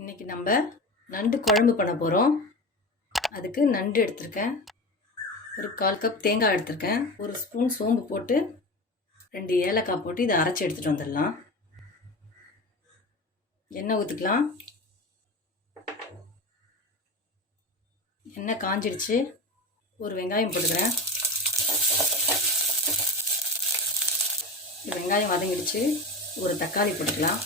இன்றைக்கி நம்ம நண்டு குழம்பு பண்ண போகிறோம். அதுக்கு நண்டு எடுத்திருக்கேன், ஒரு 1/4 கப் தேங்காய் எடுத்திருக்கேன், ஒரு ஸ்பூன் சோம்பு போட்டு 2 ஏலக்காய் போட்டு இதை அரைச்சி எடுத்துகிட்டு வந்துடலாம். எண்ணெய் ஊற்றிக்கலாம். எண்ணெய் காஞ்சிடுச்சு. ஒரு வெங்காயம் போட்டுக்கிறேன். வெங்காயம் வதங்கிடுச்சு. ஒரு தக்காளி போட்டுக்கலாம்.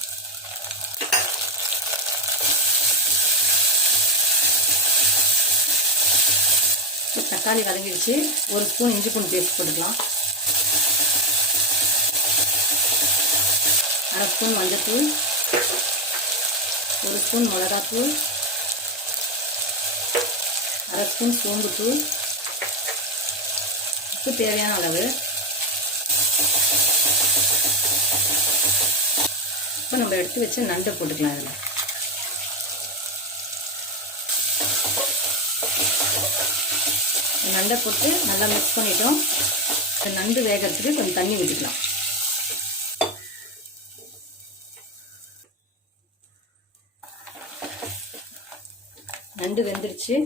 தக்காளி வதங்கிடுச்சு. ஒரு ஸ்பூன் இஞ்சி பூண்டு பேஸ்ட் போட்டுக்கலாம். 1/2 ஸ்பூன் மஞ்சள்தூள், 1 ஸ்பூன் மிளகாத்தூள், 1/2 ஸ்பூன் சோம்புத்தூள், உப்பு தேவையான அளவு. இப்போ நம்ம எடுத்து வச்சு நண்டை போட்டுக்கலாம். இதில் நண்டை போட்டு நல்லா மிக்ஸ் பண்ணிட்டோம். நண்டு வேகிறதுக்கு கொஞ்சம் தண்ணி ஊற்றிக்கலாம். நண்டு வெந்துருச்சு.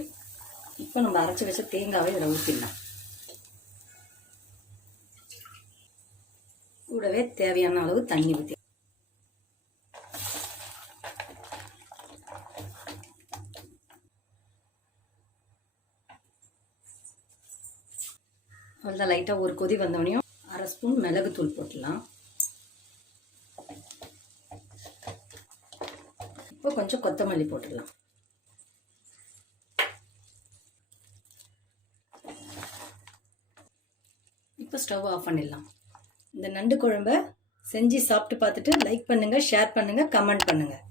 இப்போ நம்ம அரைச்சி வச்ச தேங்காவை இதில் ஊற்றிடலாம். கூடவே தேவையான அளவு தண்ணி ஊற்றி அவ்வளோதான். லைட்டாக ஒரு கொதி வந்தோடனையும் 1/2 ஸ்பூன் மிளகுத்தூள் போட்டுடலாம். இப்போ கொஞ்சம் கொத்தமல்லி போட்டுடலாம். இப்போ ஸ்டவ் ஆஃப் பண்ணிடலாம். இந்த நண்டு குழம்பை செஞ்சு சாப்பிட்டு பார்த்துட்டு லைக் பண்ணுங்கள், ஷேர் பண்ணுங்கள், கமெண்ட் பண்ணுங்கள்.